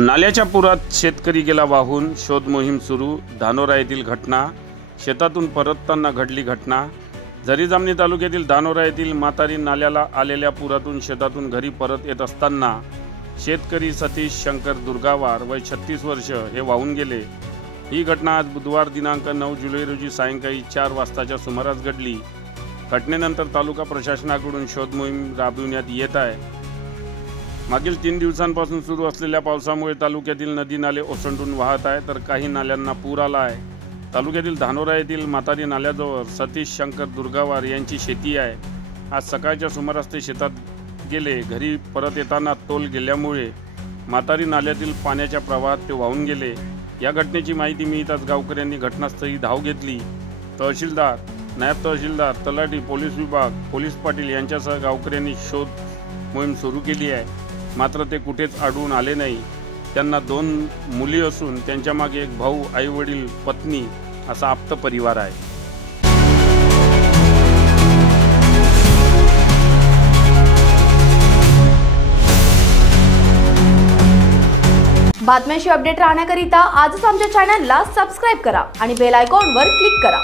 नाल्याच्या पुरात शेतकरी गेला वाहून, शोध मोहीम सुरू। धानोरा येथील घटना, शेतातून परतताना घडली घटना। झरी-जामणी तालुक्यातील धानोरा येथील मातारी नाल्याला आलेल्या पुरातून शेतातून घरी परत येत असताना शेतकरी सतीश शंकर दुर्गावार वय 36 वर्ष हे वाहून गेले। ही घटना आज बुधवार दिनांक 9 जुलै रोजी सायंकाळी 4 वाजताच्या सुमारास घडली। घटनेनंतर तालुका प्रशासनाकडून शोध मोहीम राबविण्यात येत आहे। मागील 3 दिवसांपासून सुरू असलेल्या पावसामुळे तालुक्यातील नदी नाले ओसंडून वाहत आहे, तर काही नाल्यांना पूर आला आहे। तालुक्यातील धानोरा येथील मातारी नाल्याजवळ सतीश शंकर दुर्गावार यांची शेती आहे। आज सकाळच्या सुमारास ते शेतात गेले। घरी परत येताना तोल गेल्यामुळे मातारी नाल्यातील पाण्याच्या प्रवाहात ते वाहून गेले। या घटनेची माहिती मिळताच गावकऱ्यांनी घटनास्थळी धाव घेतली। तहसीलदार, नायब तहसीलदार, तलाठी, पोलीस विभाग, पोलीस पाटील यांच्यासह गावकऱ्यांनी शोध मोहीम सुरू केली आहे। मात्र ते कुठेच आढळून आले नाही। त्यांना 2 मुली असून त्यांच्या मागे एक भाऊ, आई वडील, पत्नी असा आप्त परिवार आहे। बातम्यांशी अपडेट राहण्याकरिता आजच आमच्या चॅनलला सबस्क्राइब करा आणि बेल आयकॉनवर क्लिक करा।